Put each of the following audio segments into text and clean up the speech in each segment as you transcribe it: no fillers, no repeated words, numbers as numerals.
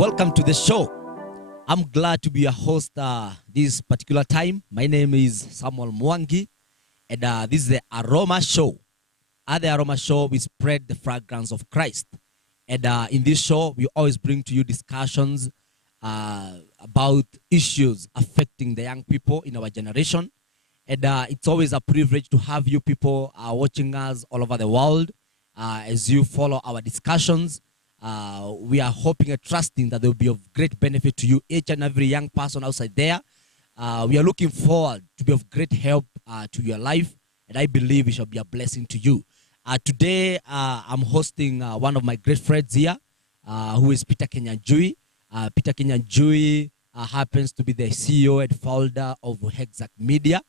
Welcome to the show. I'm glad to be a host this particular time. My name is Samuel Mwangi, and this is the Aroma Show. At the Aroma Show, we spread the fragrance of Christ. And in this show, we always bring to you discussions about issues affecting the young people in our generation. And it's always a privilege to have you people watching us all over the world as you follow our discussions. We are hoping and trusting that they will be of great benefit to you, each and every young person outside there. We are looking forward to be of great help to your life, and I believe it shall be a blessing to you. Today, I'm hosting one of my great friends here, who is Peter Kenyanjui. Peter Kenyanjui happens to be the CEO and founder of Hexaq Media.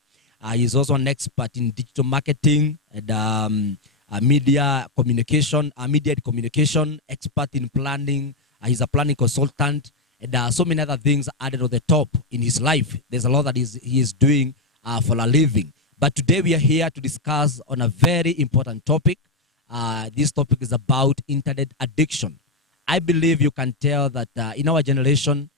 He's also an expert in digital marketing and media communication, media communication, expert in planning. He's a planning consultant, and so many other things added on the top in his life. There's a lot that he is doing for a living. But today we are here to discuss on a very important topic. This topic is about internet addiction. I believe you can tell that in our generation,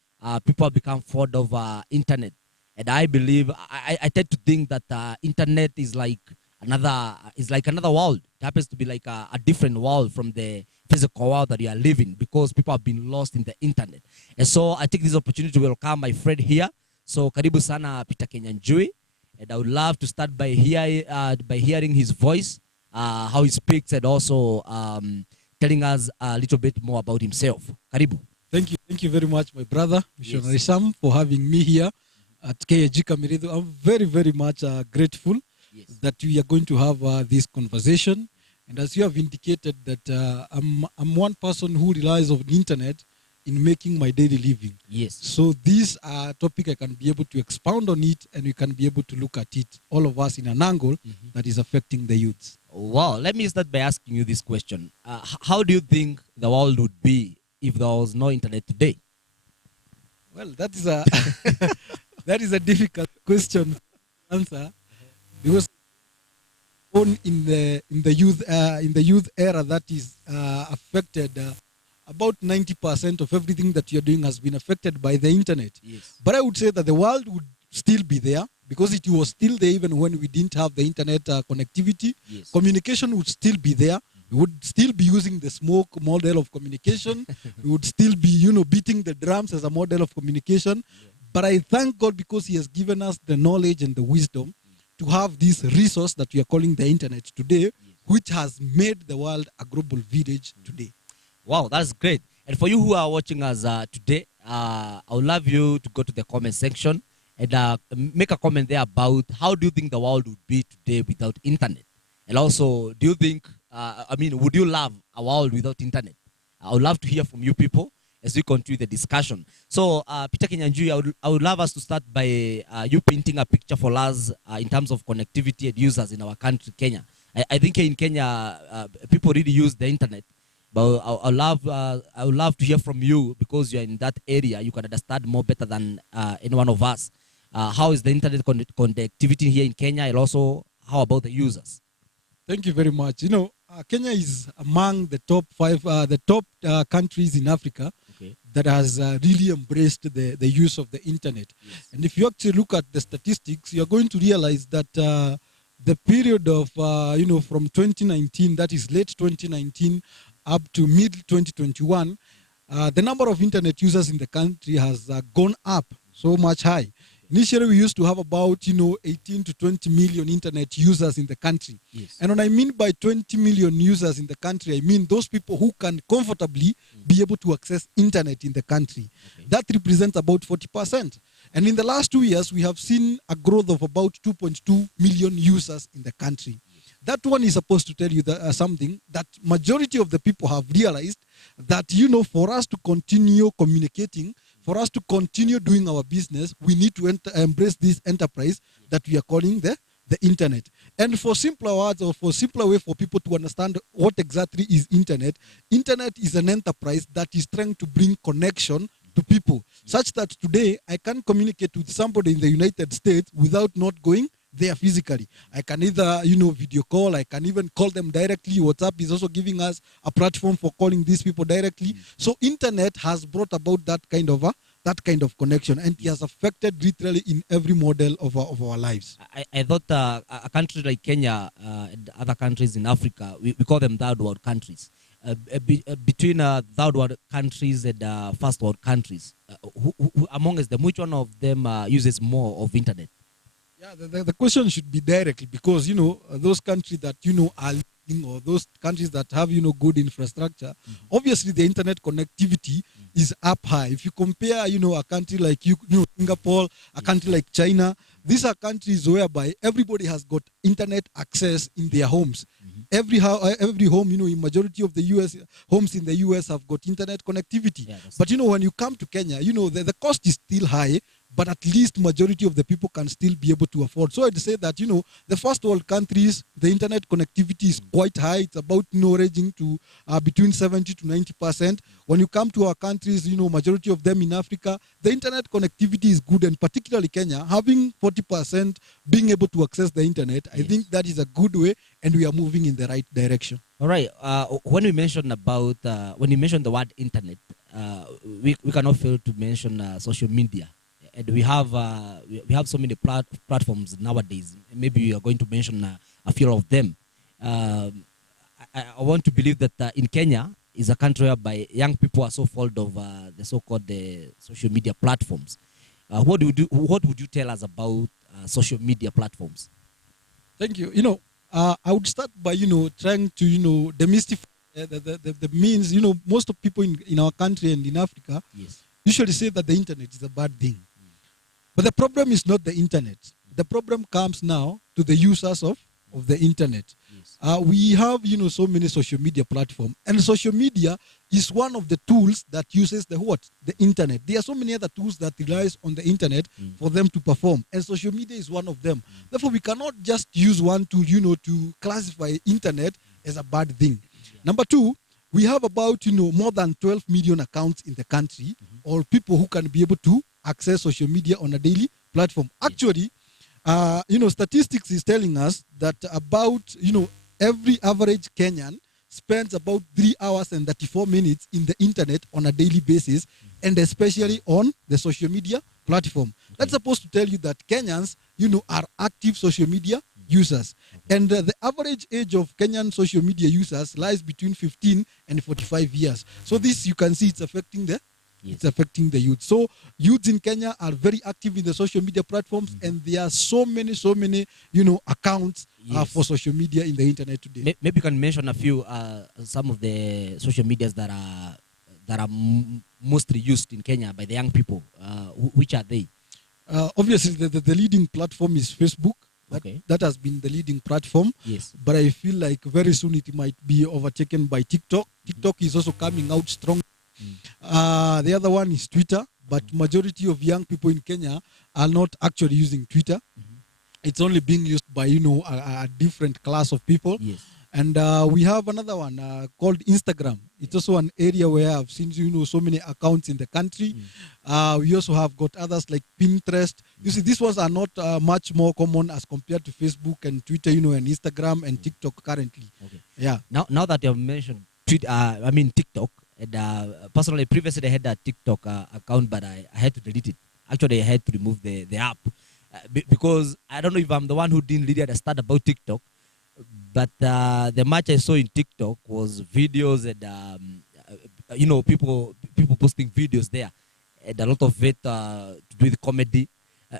people have become fond of internet. And I believe, I tend to think that internet is like another world. It happens to be like a different world from the physical world that you are living, because people have been lost in the internet. And so I take this opportunity to welcome my friend here. So karibu sana Peter Kenyanjui. And I would love to start by hearing his voice, how he speaks, and also telling us a little bit more about himself. Karibu. Thank you very much, my brother, Missionary Sam, for having me here at KAG Kamirido. I'm very, very much grateful that we are going to have this conversation. And as you have indicated that I'm one person who relies on the internet in making my daily living. Yes. So this topic, I can be able to expound on it, and we can be able to look at it, all of us, in an angle that is affecting the youths. Wow. Let me start by asking you this question. How do you think the world would be if there was no internet today? Well, that is a that is a difficult question to answer, because born in the youth era that is affected. About 90% of everything that you're doing has been affected by the internet. Yes. But I would say that the world would still be there, because it was still there even when we didn't have the internet connectivity. Yes. Communication would still be there. We would still be using the smoke model of communication. We would still be, beating the drums as a model of communication. Yeah. But I thank God, because He has given us the knowledge and the wisdom to have this resource that we are calling the internet today, which has made the world a global village today. Wow, that's great. And for you who are watching us today, I would love you to go to the comment section and make a comment there about how do you think the world would be today without internet? And also, do you think, would you love a world without internet? I would love to hear from you people as we continue the discussion. So, Peter Kenyanjui, I would love us to start by you painting a picture for us in terms of connectivity and users in our country, Kenya. I think in Kenya, people really use the internet. But I would love to hear from you, because you're in that area. You can understand more better than any one of us. How is the internet connectivity here in Kenya, and also how about the users? Thank you very much. Kenya is among the top 5 countries in Africa that has really embraced the use of the internet. Yes. And if you actually look at the statistics, you're going to realize that the period of, from 2019, that is late 2019, up to mid-2021, the number of internet users in the country has gone up so much high. Initially, we used to have about, 18 to 20 million internet users in the country. Yes. And when I mean by 20 million users in the country, I mean those people who can comfortably be able to access internet in the country. Okay. That represents about 40%. And in the last 2 years, we have seen a growth of about 2.2 million users in the country. That one is supposed to tell you that, something that majority of the people have realized that, for us to continue communicating, for us to continue doing our business, we need to embrace this enterprise that we are calling the internet. And for simpler words, or for simpler way for people to understand what exactly is internet is an enterprise that is trying to bring connection to people, such that today I can communicate with somebody in the United States without not going there physically. I can either, video call. I can even call them directly. WhatsApp is also giving us a platform for calling these people directly. So internet has brought about that kind of connection, and it has affected literally in every model of our lives. I thought a country like Kenya and other countries in Africa, we call them third world countries. Between third world countries and first world countries, who amongst them, which one of them uses more of internet? Yeah, the question should be directly, because those countries that are leading, or those countries that have good infrastructure, obviously the internet connectivity is up high. If you compare a country like Singapore, a country like China, these are countries whereby everybody has got internet access in their homes. Every home, in majority of the US homes in the US have got internet connectivity. Yeah, but when you come to Kenya, the cost is still high, but at least majority of the people can still be able to afford. So I'd say that the first world countries, the internet connectivity is quite high. It's about ranging to between 70 to 90%. When you come to our countries, majority of them in Africa, the internet connectivity is good, and particularly Kenya, having 40% being able to access the internet, I think that is a good way, and we are moving in the right direction. All right. When we mention when you mention the word internet, we cannot fail to mention social media. And we have so many platforms nowadays. Maybe we are going to mention a few of them. I want to believe that in Kenya is a country whereby young people are so fond of the so-called social media platforms. What would you tell us about social media platforms? Thank you. I would start by trying to demystify the means. Most of people in our country and in Africa usually say that the internet is a bad thing. But the problem is not the internet. The problem comes now to the users of the internet. We have, so many social media platforms. And social media is one of the tools that uses the internet. There are so many other tools that relies on the internet for them to perform. And social media is one of them. Therefore, we cannot just use one tool, to classify internet as a bad thing. Number two, we have about, more than 12 million accounts in the country, or people who can be able to access social media on a daily platform. Actually, statistics is telling us that about, every average Kenyan spends about 3 hours and 34 minutes in the internet on a daily basis, and especially on the social media platform. That's supposed to tell you that Kenyans, are active social media users. And the average age of Kenyan social media users lies between 15 and 45 years. So this, you can see, it's affecting the youth. So youths in Kenya are very active in the social media platforms, and there are so many, accounts for social media in the internet today. Maybe you can mention a few, some of the social medias that are mostly used in Kenya by the young people. Which are they? Obviously, the leading platform is Facebook. That has been the leading platform. But I feel like very soon it might be overtaken by TikTok. TikTok is also coming out strong. The other one is Twitter, but majority of young people in Kenya are not actually using Twitter. It's only being used by a different class of people. And we have another one called Instagram. It's also an area where I've seen so many accounts in the country. We also have got others like Pinterest. You see, these ones are not much more common as compared to Facebook and Twitter, and Instagram and TikTok currently. Now that you have mentioned TikTok. And personally, previously I had a TikTok account, but I had to delete it. Actually, I had to remove the app because I don't know if I'm the one who didn't really understand about TikTok, but the much I saw in TikTok was videos and people posting videos there, and a lot of it to do with comedy.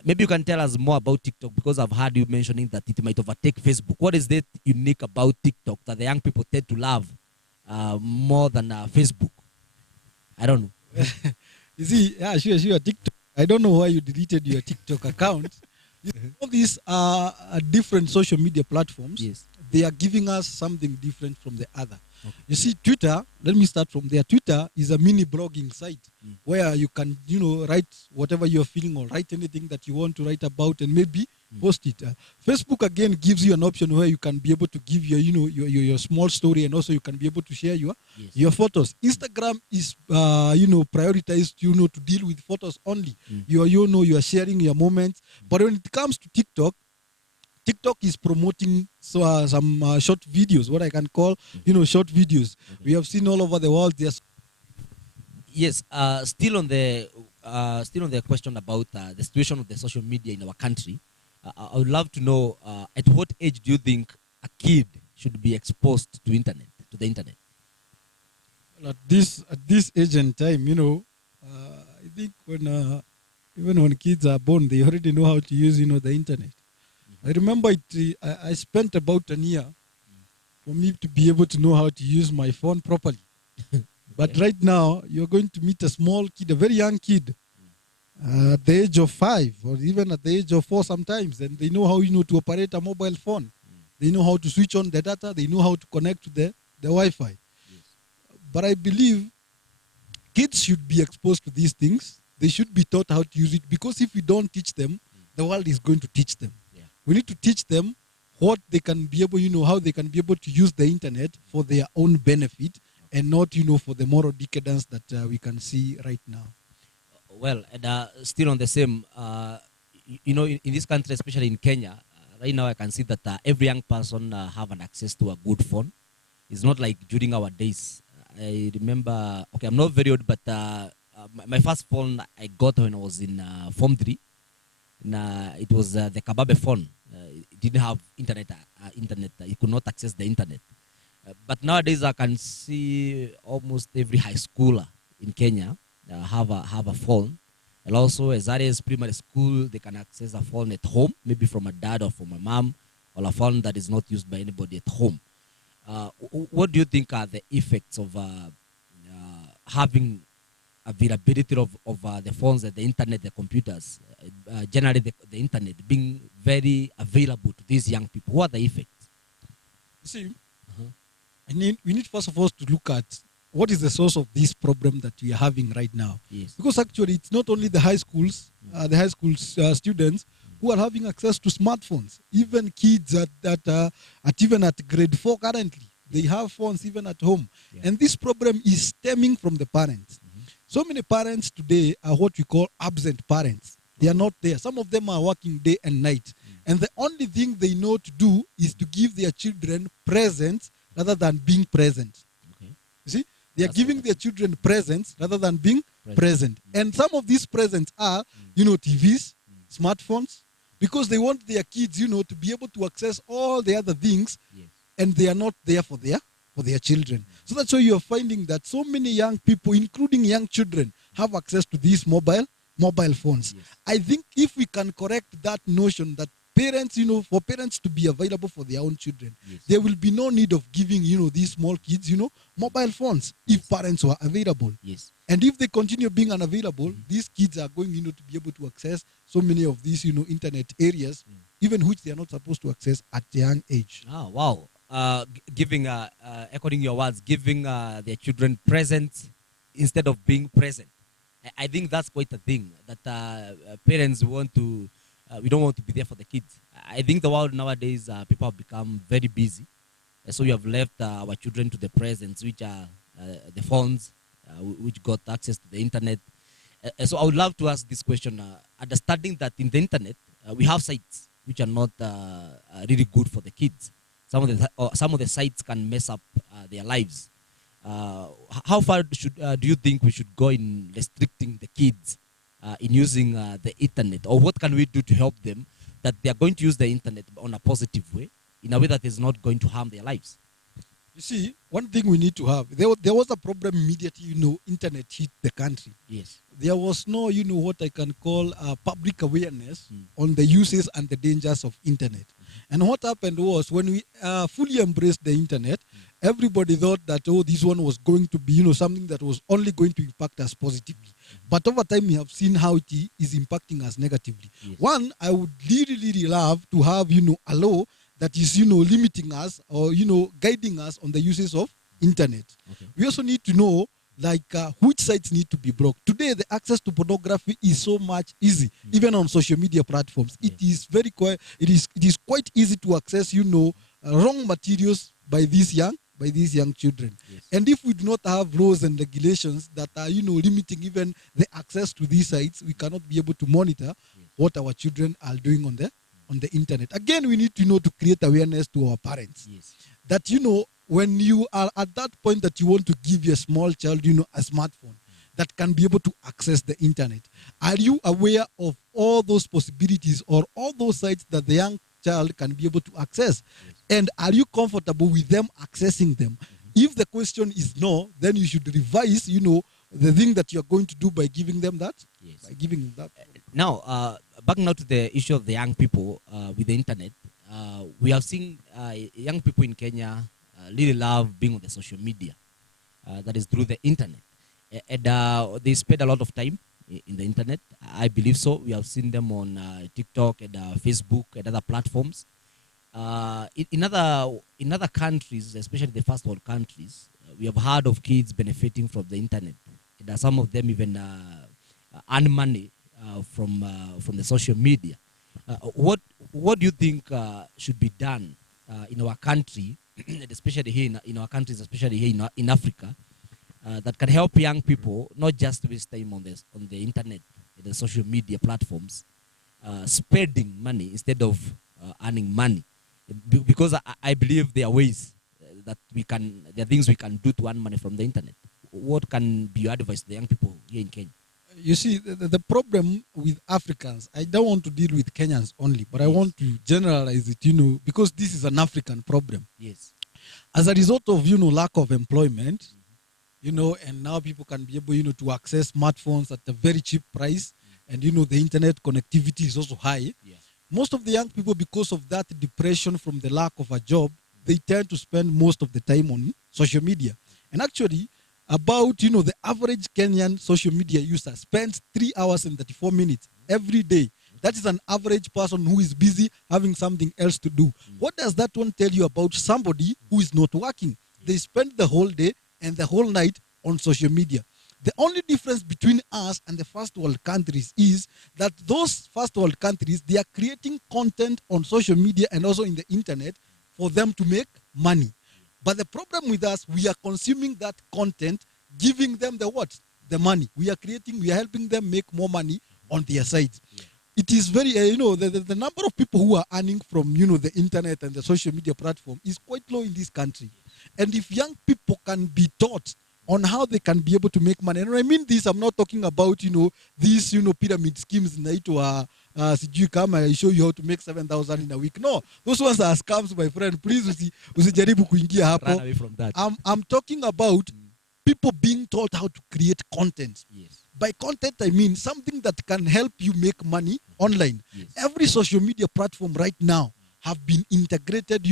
Maybe you can tell us more about TikTok, because I've heard you mentioning that it might overtake Facebook. What is that unique about TikTok that the young people tend to love more than Facebook? I don't know. You see, sure, TikTok. I don't know why you deleted your TikTok account. All these are different social media platforms. They are giving us something different from the other. You see, Twitter, let me start from there. Twitter is a mini blogging site where you can, write whatever you're feeling, or write anything that you want to write about, and maybe post it. Facebook again gives you an option where you can be able to give your small story, and also you can be able to share your photos. Instagram is prioritized to deal with photos only. You are sharing your moments. But when it comes to TikTok, TikTok is promoting some short videos, what I can call, short videos. Okay. We have seen all over the world. There's Yes, still on the question about the situation of the social media in our country. I would love to know at what age do you think a kid should be exposed to the internet? at this age and time, I think when even when kids are born, they already know how to use, the internet. I remember I spent about a year for me to be able to know how to use my phone properly. But right now, you're going to meet a small kid, a very young kid, at the age of 5 or even at the age of 4 sometimes, and they know how, to operate a mobile phone. They know how to switch on the data. They know how to connect to the Wi-Fi. But I believe kids should be exposed to these things. They should be taught how to use it, because if we don't teach them, the world is going to teach them. Yeah. We need to teach them what they can be able, how they can be able to use the internet for their own benefit, and not, for the moral decadence that we can see right now. Well, and still on the same, in this country, especially in Kenya, right now I can see that every young person have an access to a good phone. It's not like during our days. I remember, okay, I'm not very old, but my first phone I got when I was in Form 3. And, it was the Kababe phone. It didn't have internet. It could not access the internet. But nowadays I can see almost every high schooler in Kenya have a phone. And also as early as primary school, they can access a phone at home, maybe from a dad or from a mom, or a phone that is not used by anybody at home. What do you think are the effects of having availability of the phones and the internet, the computers, generally the internet being very available to these young people? What are the effects? See, we need first of all to look at what is the source of this problem that we are having right now. Yes. Because actually it's not only the high schools, students who are having access to smartphones. Even kids even at grade 4 currently, they have phones even at home. Yeah. And this problem is stemming from the parents. So many parents today are what we call absent parents. They are not there. Some of them are working day and night. And the only thing they know to do is to give their children presents rather than being present. Okay. You see? They are giving their children presents rather than being present. And some of these presents are, TVs, smartphones, because they want their kids, to be able to access all the other things, and they are not there for their children. So that's why you are finding that so many young people, including young children, have access to these mobile phones. Yes. I think if we can correct that notion that parents, for parents to be available for their own children, there will be no need of giving, these small kids, mobile phones if parents were available. Yes. And if they continue being unavailable, these kids are going, to be able to access so many of these, internet areas, even which they are not supposed to access at a young age. Ah, wow. Giving, according to your words, giving their children presents instead of being present. I think that's quite a thing that parents want to. We don't want to be there for the kids. I think the world nowadays, people have become very busy, so we have left our children to the presents, which are the phones, which got access to the internet. So I would love to ask this question: understanding that in the internet we have sites which are not really good for the kids. Some of the sites can mess up their lives. How far do you think we should go in restricting the kids in using the internet, or what can we do to help them that they are going to use the internet on a positive way, in a way that is not going to harm their lives? You see, one thing we need to have, there was a problem immediately, internet hit the country. Yes. There was no, what I can call public awareness on the uses and the dangers of internet. And what happened was when we fully embraced the internet, everybody thought that, this one was going to be, something that was only going to impact us positively. But over time, we have seen how it is impacting us negatively. Yes. One, I would really, really love to have, a law that is, limiting us or, guiding us on the uses of internet. Okay. We also need to know, which sites need to be blocked. Today, the access to pornography is so much easy, even on social media platforms. It is it is quite easy to access, wrong materials by these young children. Yes. And if we do not have laws and regulations that are, limiting even the access to these sites, we cannot be able to monitor what our children are doing on on the internet. Again, we need to create awareness to our parents. Yes. That, when you are at that point that you want to give your small child, a smartphone that can be able to access the internet, are you aware of all those possibilities or all those sites that the young child can be able to access? Yes. And are you comfortable with them accessing them? If the question is no, then you should revise, the thing that you're going to do by giving them that. Yes. By giving them that. Now, back now to the issue of the young people with the internet. We have seen young people in Kenya really love being on the social media. That is through the internet. And they spend a lot of time in the internet. I believe so. We have seen them on TikTok and Facebook and other platforms. In other countries, especially the first world countries, we have heard of kids benefiting from the internet. And some of them even earn money from the social media. What do you think should be done in our country, especially here in our countries, especially here in Africa, that can help young people not just waste time on the internet, the social media platforms, spending money instead of earning money? Because I believe there are ways that there are things we can do to earn money from the internet. What can be your advice to the young people here in Kenya? You see, the problem with Africans, I don't want to deal with Kenyans only, but I want to generalize it, because this is an African problem. Yes. As a result of, lack of employment, and now people can be able, to access smartphones at a very cheap price, and, the internet connectivity is also high. Yeah. Most of the young people, because of that depression from the lack of a job, they tend to spend most of the time on social media. And actually, about, the average Kenyan social media user spends 3 hours and 34 minutes every day. That is an average person who is busy having something else to do. What does that one tell you about somebody who is not working? They spend the whole day and the whole night on social media. The only difference between us and the first world countries is that those first world countries, they are creating content on social media and also in the internet for them to make money. But the problem with us, we are consuming that content, giving them the what? The money. We are helping them make more money on their sides. Yeah. It is very, the number of people who are earning from, the internet and the social media platform is quite low in this country. And if young people can be taught on how they can be able to make money, and I mean this, I'm not talking about, these, pyramid schemes, sijui kama I show you how to make 7,000 in a week. No, those ones are scams, my friend. Please, usijaribu kuingia hapo. Run away from that. I'm talking about people being taught how to create content. Yes. By content, I mean something that can help you make money online. Yes. Every social media platform right now have been integrated,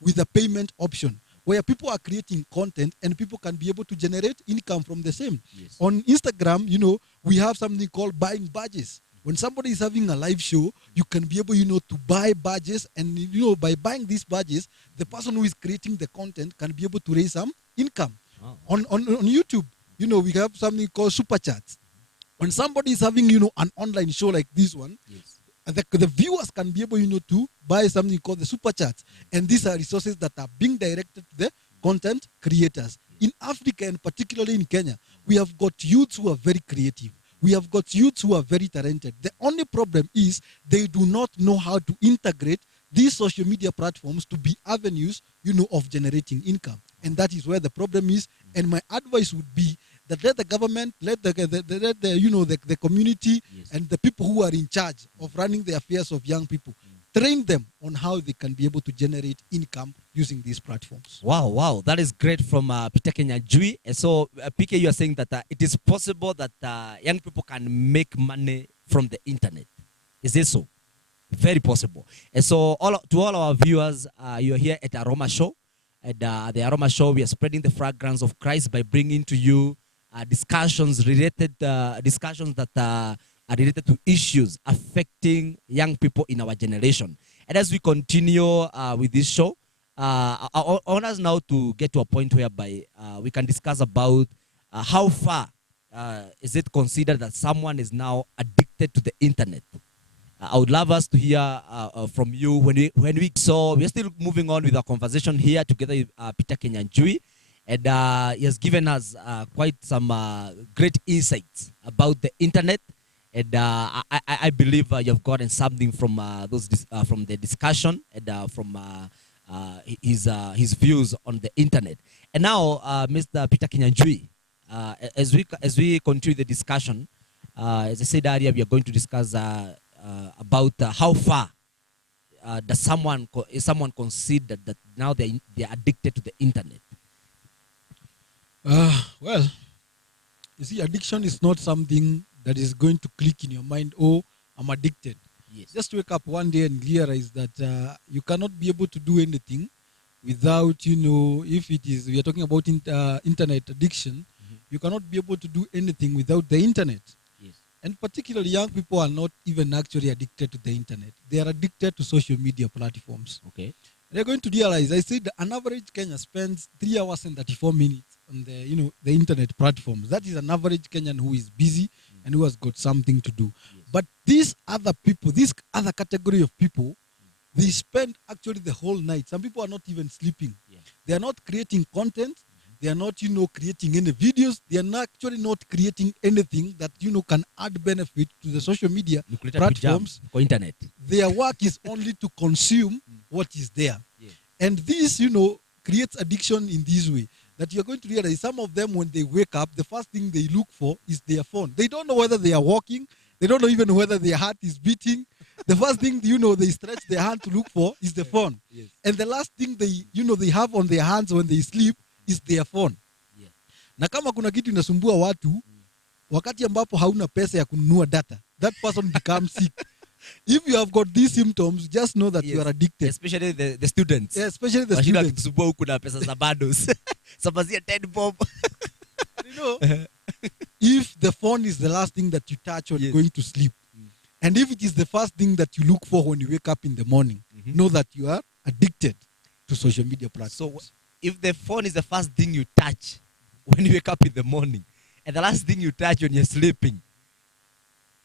with a payment option, where people are creating content and people can be able to generate income from the same. Yes. On Instagram, we have something called buying badges. When somebody is having a live show, you can be able, to buy badges, and by buying these badges, the person who is creating the content can be able to raise some income. Oh. On YouTube, we have something called super chats. When somebody is having, an online show like this one, Yes. the viewers can be able, to buy something called the super chats. And these are resources that are being directed to the content creators. In Africa, and particularly in Kenya, we have got youths who are very creative. We have got youths who are very talented. The only problem is they do not know how to integrate these social media platforms to be avenues, of generating income. And that is where the problem is. And my advice would be that let the government, let the community, yes, and the people who are in charge of running the affairs of young people, train them on how they can be able to generate income using these platforms. Wow. That is great from Peter Kenyanjui. And so, PK, you are saying that it is possible that young people can make money from the internet. Is this so? Very possible. And so, to all our viewers, you are here at Aroma Show. At the Aroma Show, we are spreading the fragrance of Christ by bringing to you discussions that are related to issues affecting young people in our generation. And as we continue with this show, I want us now to get to a point whereby we can discuss about how far is it considered that someone is now addicted to the internet. I would love us to hear from you so we're still moving on with our conversation here together with Peter Kenyanjui, and he has given us quite some great insights about the internet And I believe you've gotten something from from the discussion and his views on the internet. And now, Mr. Peter Kinyanjui, as we continue the discussion, as I said earlier, we are going to discuss about how far does is someone considered that now they're addicted to the internet? Well, you see, addiction is not something that is going to click in your mind, oh, I'm addicted. Yes. Just wake up one day and realize that you cannot be able to do anything without, if it is, we are talking about internet addiction, you cannot be able to do anything without the internet. Yes. And particularly young people are not even actually addicted to the internet. They are addicted to social media platforms. Okay. They're going to realize, I said an average Kenyan spends 3 hours and 34 minutes on the internet platforms. That is an average Kenyan who is busy and who has got something to do. Yes. But these other people, this other category of people, they spend actually the whole night. Some people are not even sleeping. Yeah. They are not creating content. They are not, creating any videos. They are not actually not creating anything that, can add benefit to the social media platforms. For internet. Their work is only to consume what is there. Yeah. And this, creates addiction in this way. That you're going to realize some of them, when they wake up, the first thing they look for is their phone. They don't know whether they are walking. They don't know even whether their heart is beating. The first thing, they stretch their hand to look for is the phone. Yes. And the last thing they have on their hands when they sleep is their phone. Yeah. Na kama kuna kitu inasumbua watu, wakati ambapo hauna pesa ya kununua data, that person becomes sick. If you have got these symptoms, just know that you are addicted. Especially the students. Yeah, especially the students. Kuna pesa za bundles. Sapazia 10 bob. If the phone is the last thing that you touch when going to sleep, and if it is the first thing that you look for when you wake up in the morning, know that you are addicted to social media platforms. So if the phone is the first thing you touch when you wake up in the morning, and the last thing you touch when you're sleeping,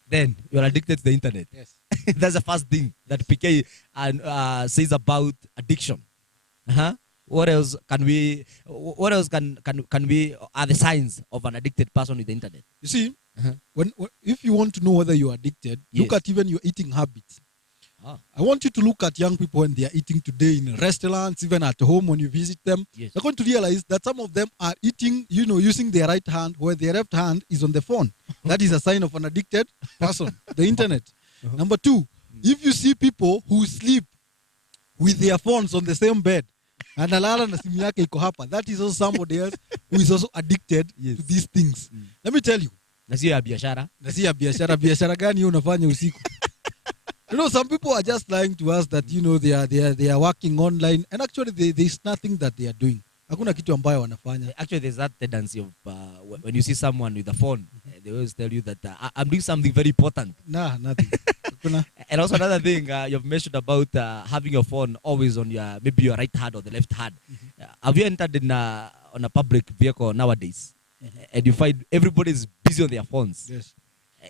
then you're addicted to the internet. Yes. That's the first thing that PK says about addiction. What else can we are the signs of an addicted person with the internet? You see, if you want to know whether you're addicted, look at even your eating habits. I want you to look at young people when they are eating today in restaurants, even at home when you visit them. Yes. You're going to realize that some of them are eating, using their right hand, where their left hand is on the phone. That is a sign of an addicted person, the internet. Number two, if you see people who sleep with their phones on the same bed, and that is also somebody else who is also addicted to these things. Let me tell you. Nasiya biashara. Biashara gani unafanya usiku? Some people are just lying to us that they are working online, and actually there's nothing that they are doing. Hakuna kitu ambayo wanafanya. Actually, there's that tendency of when you see someone with a phone, they always tell you that I'm doing something very important. Nah, nothing. And also another thing you've mentioned about having your phone always on maybe your right hand or the left hand. Have you entered on a public vehicle nowadays, and you find everybody's busy on their phones? Yes.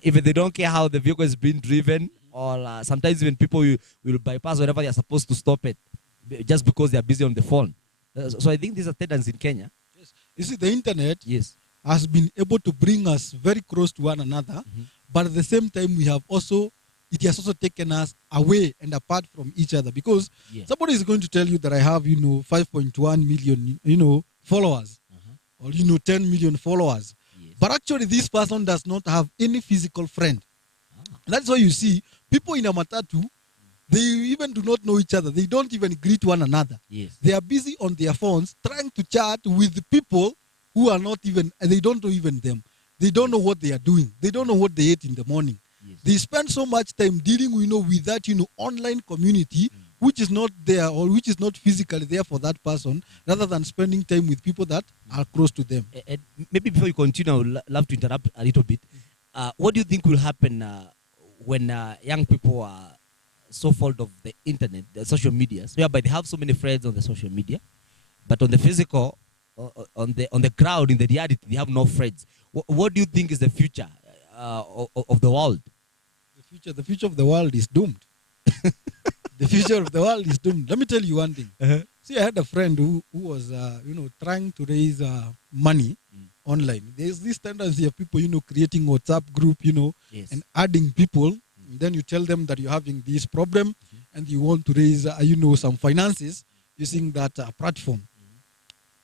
Even they don't care how the vehicle is being driven, or sometimes even people will bypass wherever they are supposed to stop it, just because they are busy on the phone. So I think there's a tendency in Kenya. Yes. You see, the internet has been able to bring us very close to one another, but at the same time, it has also taken us away and apart from each other, because somebody is going to tell you that I have, 5.1 million, followers, or, 10 million followers. Yes. But actually, this person does not have any physical friend. That's why you see people in a matatu, they even do not know each other. They don't even greet one another. Yes. They are busy on their phones trying to chat with people who are not even, they don't know even them. They don't know what they are doing. They don't know what they ate in the morning. Yes. They spend so much time dealing with that, online community, which is not there, or which is not physically there for that person, rather than spending time with people that are close to them. Maybe before you continue, I would love to interrupt a little bit. What do you think will happen when young people are so fond of the internet, the social media, whereby they have so many friends on the social media, but on the physical, on the ground, in the reality, they have no friends? What do you think is the future of the world? The future of the world is doomed. The future of the world is doomed. Let me tell you one thing. See, I had a friend who was, trying to raise money online. There's this tendency of people, creating WhatsApp group, Yes. and adding people. And then you tell them that you're having this problem and you want to raise, some finances using that platform.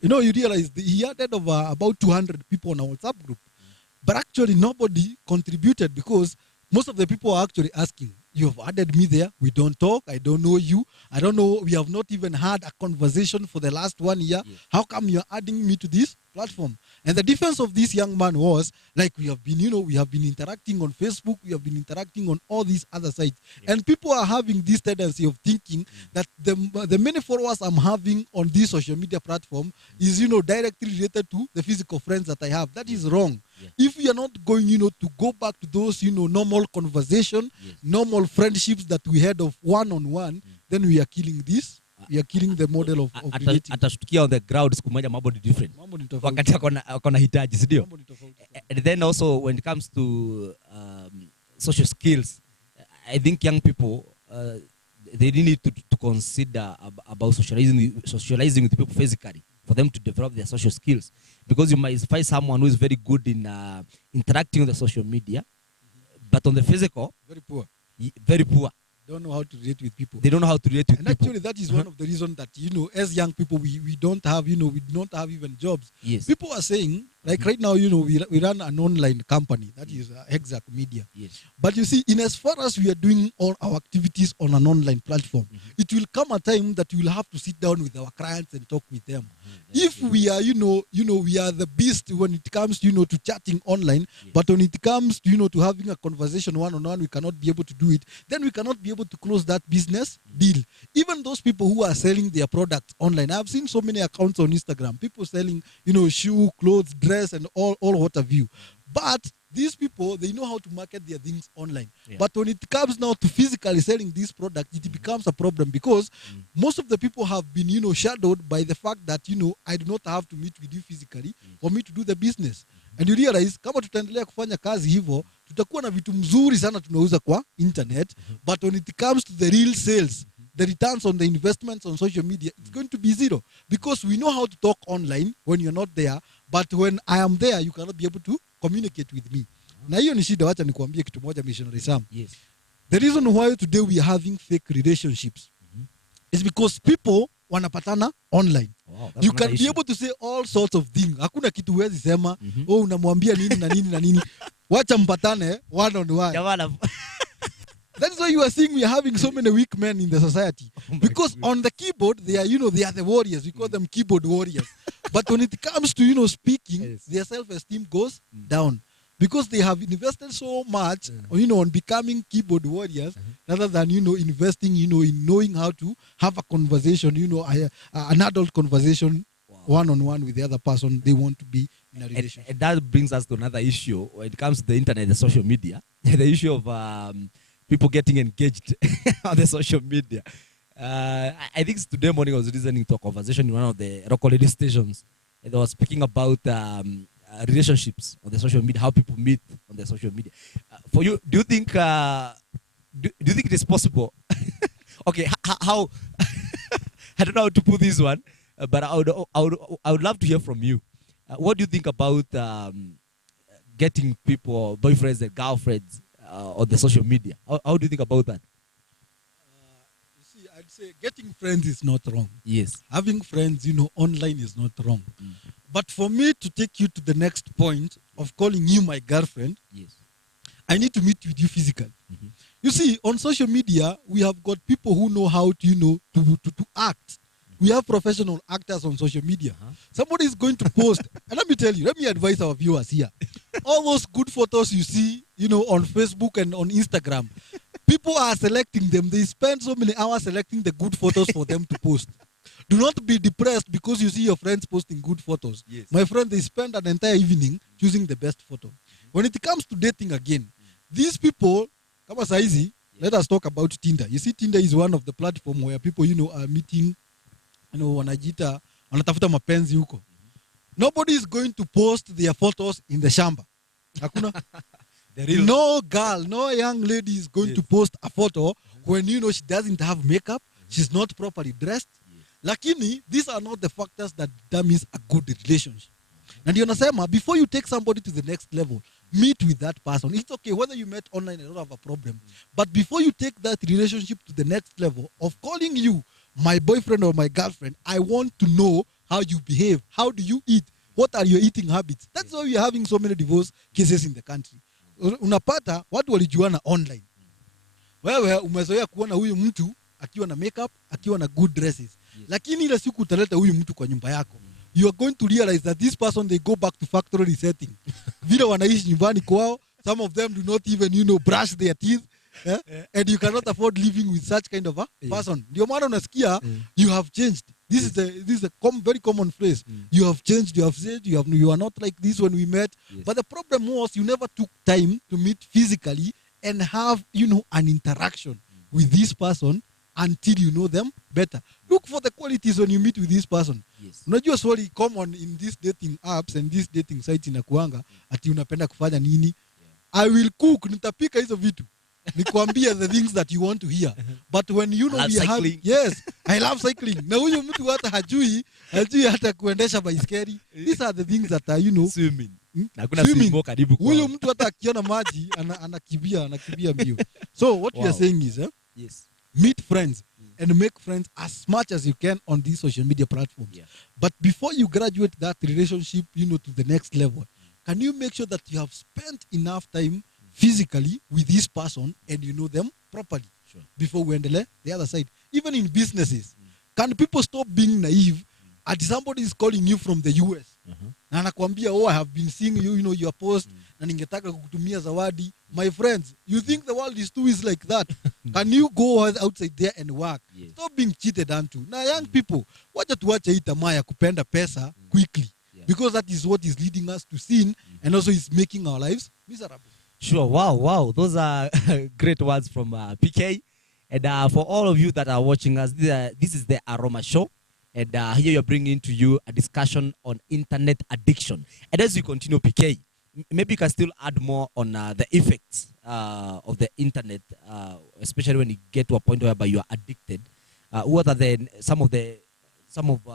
You realize he added over about 200 people on our WhatsApp group. But actually, nobody contributed because most of the people are actually asking, you have added me there. We don't talk. I don't know you. I don't know. We have not even had a conversation for the last 1 year. Yes. How come you're adding me to this platform? And the defense of this young man was like, we have been interacting on Facebook. We have been interacting on all these other sites. Yeah. And people are having this tendency of thinking that the many followers I'm having on this social media platform is, directly related to the physical friends that I have. That is wrong. Yeah. If we are not going, to go back to those, normal conversation, Yes. normal friendships that we had of one-on-one, then we are killing this. We are killing the model of relating. Atashtukia on the ground siku moja mambo ni different. Mambo ni tofauti. Wakati akona hitaji, si ndio? Mambo ni tofauti. And then also when it comes to social skills, I think young people they need to consider about socializing with people physically for them to develop their social skills, because you might find someone who is very good in interacting with the social media, but on the physical, Very poor. very poor. Don't know how to relate with people. They don't know how to relate with And people. actually, that is one of the reasons that, as young people, we don't have, we don't have even jobs. Yes. People are saying, like right now, we run an online company, that is Hexaq Media. Yes. But you see, in as far as we are doing all our activities on an online platform, it will come a time that we will have to sit down with our clients and talk with them. If we are, we are the beast when it comes, to chatting online, but when it comes, to having a conversation one-on-one, we cannot be able to do it. Then we cannot be able to close that business deal. Even those people who are selling their products online, I've seen so many accounts on Instagram, people selling, shoe, clothes, dress, and all what have you. But these people, they know how to market their things online. Yeah. But when it comes now to physically selling this product, it becomes a problem because most of the people have been, shadowed by the fact that, I do not have to meet with you physically for me to do the business. And you realize, kama tutaendelea kufanya kazi hivyo, tutakuwa na vitu mzuri sana tunauza kwa internet, but when it comes to the real sales, the returns on the investments on social media, it's going to be zero. Because we know how to talk online when you're not there, but when I am there, you cannot be able to communicate with me. Na hiyo ni shida. Wacha nikuambie kitu moja, Missionary Sam. Yes. The reason why today we are having fake relationships is because people wanapatana online. Wow, that's You another can be issue. able to say all sorts of things. Hakuna kitu huwezi sema, unamwambia nini na nini na nini. Wacha mpatane one on one. Jamana. That is why you are seeing we are having so many weak men in the society. Because on the keyboard, they are, they are the warriors. We call them keyboard warriors. But when it comes to, speaking, Yes. their self-esteem goes down. Because they have invested so much, on becoming keyboard warriors, rather than, investing, in knowing how to have a conversation, an adult conversation, one-on-one with the other person they want to be in a relationship. And that brings us to another issue when it comes to the internet, the social media, the issue of people getting engaged on the social media. I think today morning I was listening to a conversation in one of the local radio stations, and they were speaking about relationships on the social media, how people meet on the social media. For you, do you think do you think it is possible? Okay, how I don't know how to put this one, but I would love to hear from you. What do you think about getting people, boyfriends and girlfriends, on the social media? How do you think about that? You see, I'd say getting friends is not wrong. Yes. Having friends, online is not wrong. But for me to take you to the next point of calling you my girlfriend, Yes. I need to meet with you physically. You see, on social media, we have got people who know how to, to act. We have professional actors on social media. Somebody is going to post, and let me tell you, let me advise our viewers here. All those good photos you see, on Facebook and on Instagram, people are selecting them. They spend so many hours selecting the good photos for them to post. Do not be depressed because you see your friends posting good photos. Yes. My friend, they spend an entire evening choosing the best photo. When it comes to dating again, these people, kama saizi, let us talk about Tinder. You see, Tinder is one of the platforms where people, are meeting, wanajita, wanatafuta mapenzi huko. Nobody is going to post their photos in the shamba. Hakuna. No girl, no young lady is going to post a photo when, she doesn't have makeup, she's not properly dressed. Lakini, these are not the factors that determines a good relationship. Na ndio nasema, before you take somebody to the next level, meet with that person. It's okay whether you met online, I don't have a problem. But before you take that relationship to the next level of calling you my boyfriend or my girlfriend, I want to know how you behave. How do you eat? What are your eating habits? That's why we are having so many divorce cases in the country. Unapata watu walijuana online. Wewe umezoea kuona huyu mtu akiwa na makeup, akiwa na good dresses. Lakini ile siku utaleta huyu mtu kwa nyumba yako, you are going to realize that this person, they go back to factory setting. Vile wanaishi nyumbani kwao, some of them do not even, brush their teeth. And you cannot afford living with such kind of a person. Ndio maana unasikia, you have changed. This is a very common phrase. You have changed, you have said, you are not like this when we met. But the problem was you never took time to meet physically and have, an interaction with this person until you know them better. Look for the qualities when you meet with this person. Unajua swali common in these dating apps and these dating sites inakuanga, ati unapenda kufanya nini? I will cook, nitapika hizo vitu. Nikwambia the things that you want to hear. But when we have, yes, I love cycling. Na huyu mtu hata hajui hata kuendesha baiskeli. These are the things that are, swimming. Huyu mtu hata akiona maji anakimbia mbio. So what we are saying is, meet friends and make friends as much as you can on these social media platforms. But before you graduate that relationship, to the next level, can you make sure that you have spent enough time physically with this person and you know them properly before we endele the other side? Even in businesses, can people stop being naive at somebody is calling you from the US na anakuambia, I have been seeing you, your post na ningetaka kukutumia zawadi. My friends, you think the world is too easy like that? Can you go outside there and work? Stop being cheated onto. Now young people, wacha tuache hii tamaa ya kupenda pesa quickly, because that is what is leading us to sin and also is making our lives miserable. Sure. Wow. Those are great words from PK. And for all of you that are watching us, this is the Aroma Show. And here you're bringing to you a discussion on internet addiction. And as you continue, PK, maybe you can still add more on the effects of the internet, especially when you get to a point whereby you are addicted. What are some of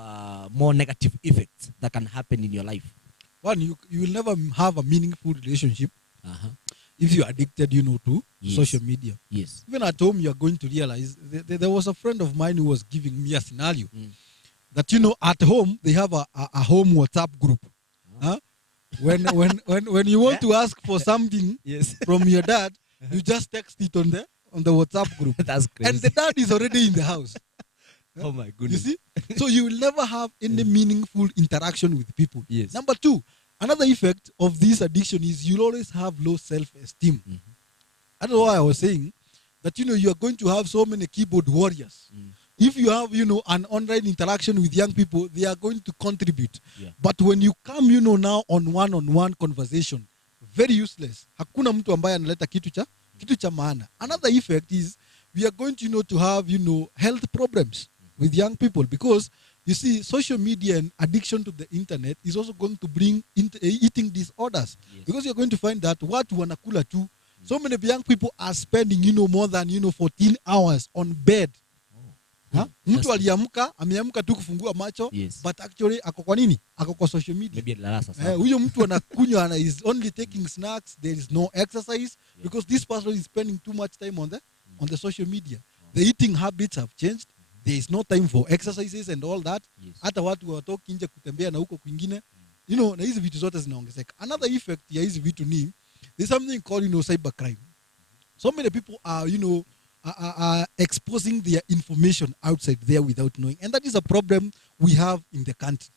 more negative effects that can happen in your life? One, you will never have a meaningful relationship if you are addicted, to social media. Yes. Even at home, you are going to realize there was a friend of mine who was giving me a scenario that, at home, they have a home WhatsApp group. When you want to ask for something from your dad, you just text it on the WhatsApp group. That's crazy. And the dad is already in the house. Oh my goodness. You see? So you will never have any meaningful interaction with people. Yes. Number two, another effect of this addiction is you'll always have low self-esteem. That's why I was saying that, you are going to have so many keyboard warriors. If you have, an online interaction with young people, they are going to contribute. But when you come, now on one-on-one conversation, very useless. Hakuna mtu ambaye analeta kitu cha maana. Another effect is we are going to have, health problems with young people, because you see, social media and addiction to the internet is also going to bring eating disorders. Because you're going to find that watu wanakula tu. So many young people are spending, more than, 14 hours on bed. Mtu ameamka tu kufungua macho, but actually ako kwa nini? Ako kwa social media. Huyo mtu anakunywa, is only taking snacks, there is no exercise, because this person is spending too much time on the social media. The eating habits have changed. There is no time for exercises and all that. Hata watu watoki nje kutembea na huko kwingine. Na hizi vitu zote zinaongezeka. Another effect ya hizi vitu ni, there's something called, cybercrime. So many people are, are exposing their information outside there without knowing. And that is a problem we have in the country.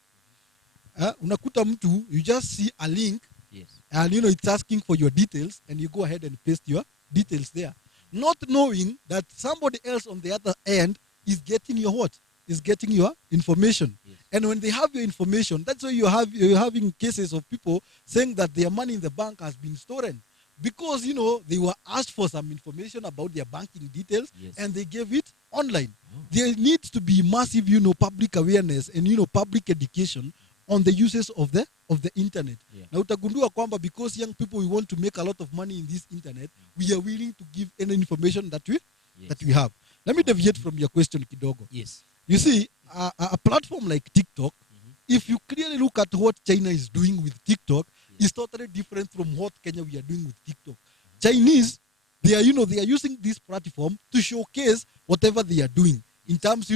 Unakuta mtu, you just see a link, and it's asking for your details, and you go ahead and paste your details there, not knowing that somebody else on the other end is getting your what? Is getting your information. And when they have your information, that's why you're having cases of people saying that their money in the bank has been stolen. Because, they were asked for some information about their banking details, and they gave it online. There needs to be massive, public awareness and, public education on the uses of the internet. Now utagundua kwamba, because young people, we want to make a lot of money in this internet, we are willing to give any information that we have. Let me deviate from your question kidogo. Yes. You see, a platform like TikTok if you clearly look at what China is doing with TikTok, it's totally different from what Kenya we are doing with TikTok. Chinese, they are, they are using this platform to showcase whatever they are doing in terms,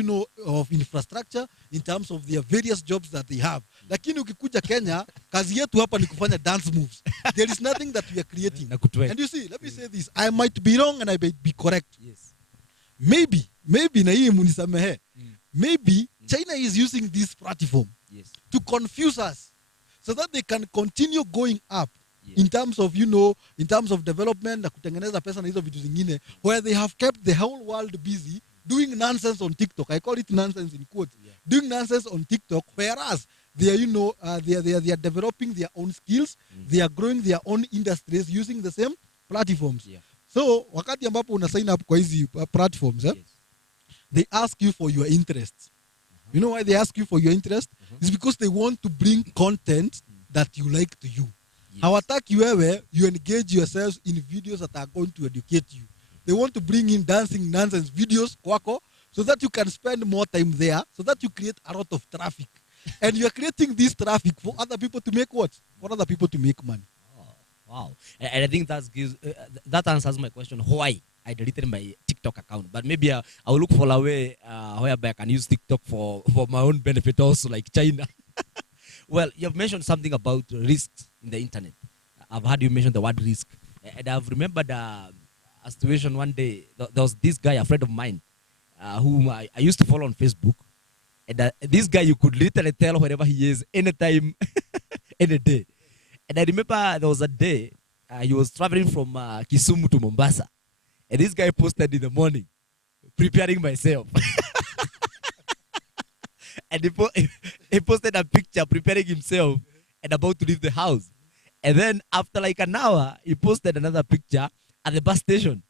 of infrastructure, in terms of their various jobs that they have. Lakini ukikuja Kenya, kazi yetu hapa ni kufanya dance moves. There is nothing that we are creating. And you see, let me say this. I might be wrong and I might be correct. Yes. Maybe, na hii munisamehe. Maybe China is using this platform to confuse us so that they can continue going up in terms of, in terms of development na kutengeneza pesa na hizo vitu zingine, where they have kept the whole world busy doing nonsense on TikTok. I call it nonsense in quotes. Doing nonsense on TikTok, whereas they are, they are developing their own skills, they are growing their own industries using the same platforms. So, wakati ambapo una sign up kwa hizi platforms, they ask you for your interests. You know why they ask you for your interest? It's because they want to bring content that you like to you. Hawataki wewe, you engage yourselves in videos that are going to educate you. They want to bring in dancing nonsense videos kwako so that you can spend more time there, so that you create a lot of traffic. And you are creating this traffic for other people to make what? For other people to make money. Oh, wow. And I think that answers my question, why I deleted my TikTok account. But maybe I will look for a way whereby I can use TikTok for my own benefit also, like China. Well, you have mentioned something about risks in the internet. I've heard you mention the word risk. And I've remembered a situation one day. There was this guy, a friend of mine, whom I used to follow on Facebook. And this guy, you could literally tell wherever he is, anytime, any day. And I remember there was a day, he was traveling from Kisumu to Mombasa. And this guy posted in the morning, preparing myself. And he posted a picture preparing himself and about to leave the house. And then after like an hour, he posted another picture at the bus station.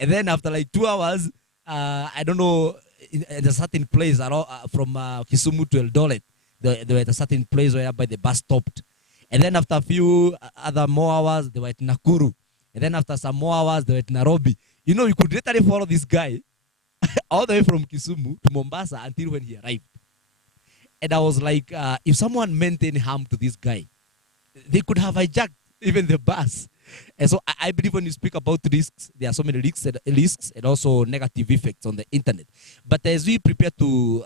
And then after like 2 hours, I don't know, in a certain place from Kisumu to Eldoret, they were at a certain place whereby the bus stopped. And then after a few other more hours, they were at Nakuru. And then after some more hours, they were at Nairobi. You know, you could literally follow this guy all the way from Kisumu to Mombasa until when he arrived. And I was like, if someone meant any harm to this guy, they could have hijacked even the bus. And so I believe when you speak about risks, there are so many risks and also negative effects on the internet. But as we prepare to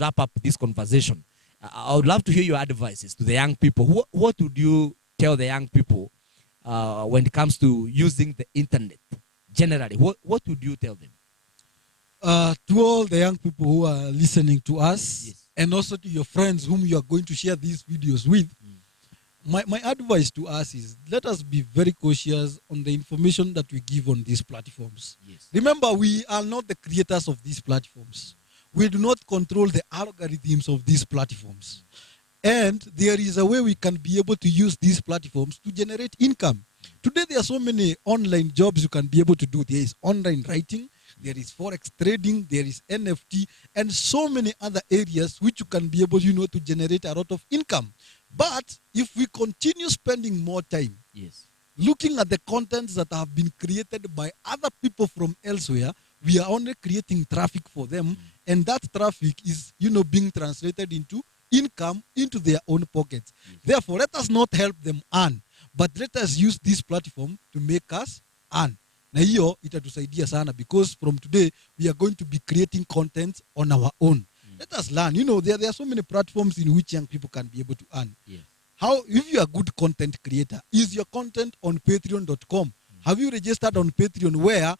wrap up this conversation, I would love to hear your advices to the young people. What would you tell the young people when it comes to using the internet generally? What would you tell them? To all the young people who are listening to us, and also to your friends whom you are going to share these videos with, my advice to us is, let us be very cautious on the information that we give on these platforms. Remember, we are not the creators of these platforms. We do not control the algorithms of these platforms. And there is a way we can be able to use these platforms to generate income. Today, there are so many online jobs you can be able to do. There is online writing, there is forex trading, there is NFT, and so many other areas which you can be able, to generate a lot of income. But if we continue spending more time looking at the contents that have been created by other people from elsewhere, we are only creating traffic for them, and that traffic is, being translated into income into their own pockets. Therefore, let us not help them earn, but let us use this platform to make us earn. Na hiyo itatusaidia sana, because from today we are going to be creating content on our own. Let us learn. There are so many platforms in which young people can be able to earn. How, if you are a good content creator, is your content on patreon.com? Have you registered on Patreon where,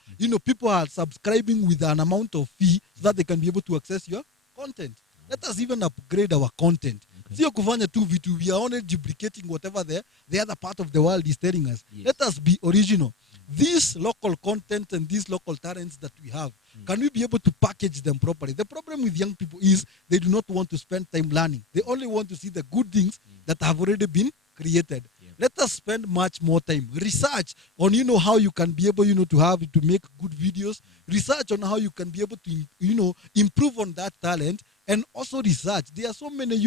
people are subscribing with an amount of fee so that they can be able to access your content? Let us even upgrade our content. Sio kufanya tu vitu, we are only duplicating whatever the other part of the world is telling us. Let us be original. These local content and these local talents that we have, can we be able to package them properly? The problem with young people is they do not want to spend time learning. They only want to see the good things that have already been created. Let us spend much more time. Research on, how you can be able, to make good videos. Research on how you can be able to, improve on that talent. And also research. There are so many,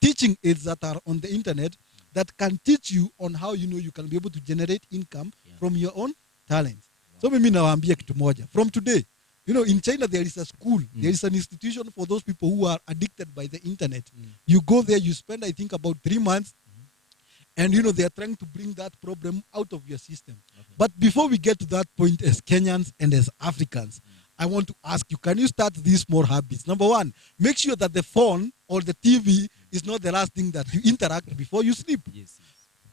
teaching aids that are on the internet that can teach you on how, you can be able to generate income from your own talents. So mimi nawaambia kitu moja. From today, in China there is a school, there is an institution for those people who are addicted by the internet. You go there, you spend, I think, about 3 months, and they are trying to bring that problem out of your system. But before we get to that point, as Kenyans and as Africans, I want to ask you, can you start these small habits? Number one, make sure that the phone or the TV is not the last thing that you interact before you sleep. Yes.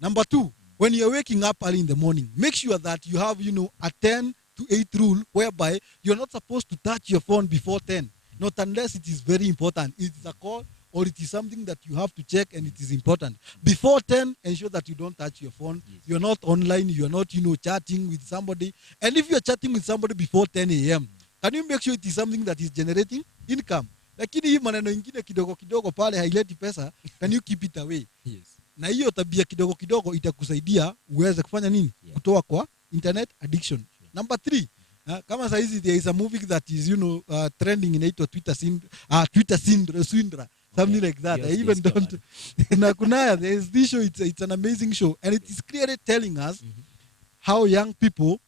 Number two, when you're waking up early in the morning, make sure that you have, a 10 to 8 rule whereby you're not supposed to touch your phone before 10. Not unless it is very important. It is a call or it is something that you have to check and it is important. Before 10, ensure that you don't touch your phone. Yes. You're not online. You're not, chatting with somebody. And if you're chatting with somebody before 10 a.m., can you make sure it is something that is generating income? Lakini hii maneno ingine kidogo kidogo pale haileti pesa, can you keep it away? Yes. Na hiyo tabia kidogo kidogo itakusaidia uweze kufanya nini? Yeah. Kutoa kwa internet addiction. Sure. Number 3, kama saizi there is a movie that is trending inaitwa Twitter Swindra, something like that. Yes, I even yes, don't kunaya there is this show, it's an amazing show, and it is clearly telling us how young people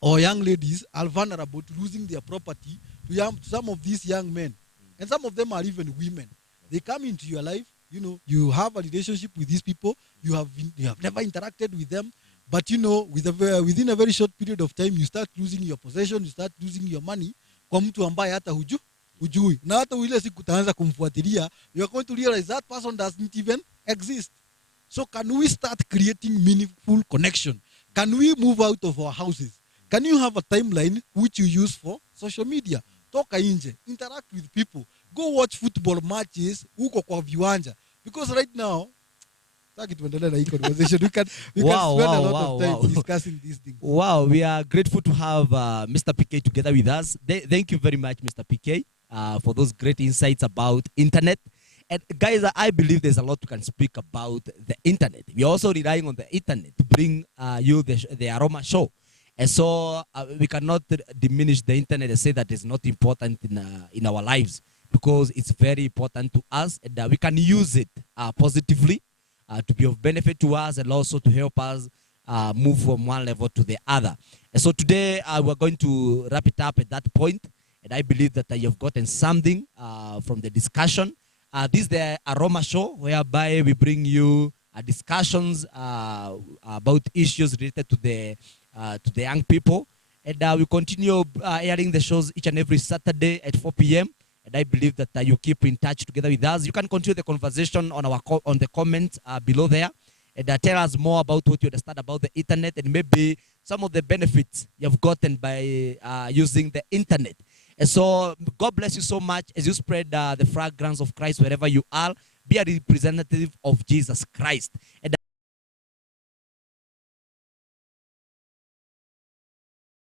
or young ladies are vulnerable to losing their property to some of these young men. And some of them are even women. They come into your life, you have a relationship with these people, you have never interacted with them, but within a very short period of time, you start losing your possession, you start losing your money kwa mtu ambaye hata hujui. Na hata ile siku utaanza kumfuatilia, you are going to realize that person doesn't even exist. So can we start creating meaningful connection? Can we move out of our houses? Can you have a timeline which you use for social media? Toka nje, interact with people. Go watch football matches huko kwa viwanja. Because right now, conversation. We can spend a lot of time discussing these things. Wow, we are grateful to have Mr. PK together with us. Thank you very much, Mr. PK, for those great insights about internet. And guys, I believe there's a lot we can speak about the internet. We are also relying on the internet to bring you the Aroma Show. And so we cannot diminish the internet and say that it's not important in our lives, because it's very important to us, and we can use it positively to be of benefit to us and also to help us move from one level to the other. And so today we're going to wrap it up at that point, and I believe that you've gotten something from the discussion. This is the Aroma Show, whereby we bring you discussions about issues related to the young people. And we continue airing the shows each and every Saturday at 4 p.m. And I believe that you keep in touch together with us. You can continue the conversation on the comments below there. And tell us more about what you understand about the internet and maybe some of the benefits you've gotten by using the internet. And so God bless you so much as you spread the fragrance of Christ wherever you are. Be a representative of Jesus Christ. And